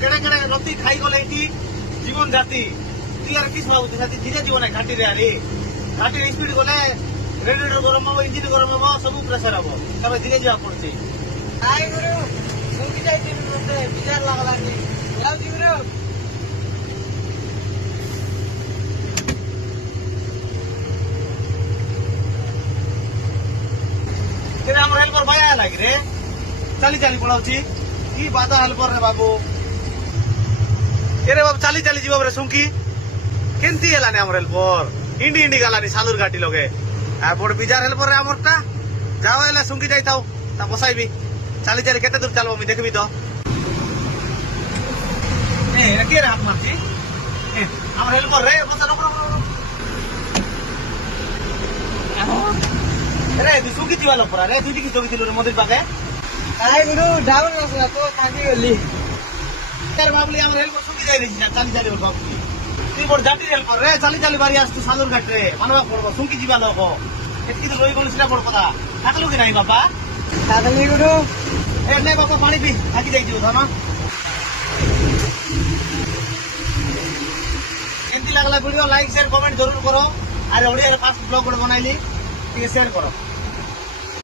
কেড়ে কেড়ে রতি খাই গলে এটি জীবন জাতি তুই আর কি ভাবুছি সাথে ধীরে জীবনে ঘাটিরে আরে ঘাটির স্পিড গলে রেডিয়েটর গরম হবো ইঞ্জিন গরম হবো সবু প্রেসার হবো তবে ধীরে যাওয়া পড়ছে আই গুরু সুখি যাইতে মতে বিজার লাগলানি যাওছি গুরু तेरे हमर हेल्पर भाई आया लाग रे चाली चाली पड़ाउची की बाता हेल्पर रे बाबू एरे बाबू चाली चाली जीव रे सुंकी केंती हेलाने हमर हेल्पर इंडी इंडी गालानी सालुर घाटी लगे आ बड़ बिजार हेल्पर रे हमरटा जाओ एला सुंकी जाइताओ ता बसाइबी चाली चाली केते दूर चलबो मी देखबी तो ए के रे हाथ मारची ए हमर हेल्पर रे बसा नको अरे तू सुंकी जीवालो परा रे तुई की जोगी दिलो रे मंदिर पाके আই গুরু ডাউন আসলা তো থাকি গলি तेरे बाबली हमर हेल्पर सुंकी जाई रे चाली चाली बाबू তুই বড় জাতি হেল্পর রে চালি চালি বাড়ি আসতু সালুর ঘাট রে মানবা পড়বো সুঙ্কি জিবা লোক এতকি তো লই গলি সেটা বড় কথা থাকলো কি নাই বাবা তাহলে গুরু এ নে বাবা পানি পি থাকি যাই দিও ধন কেমতি লাগলা ভিডিও লাইক শেয়ার কমেন্ট জরুর করো আর ওড়িয়ার ফার্স্ট ব্লগ গুলো বানাইলি ঠিক শেয়ার করো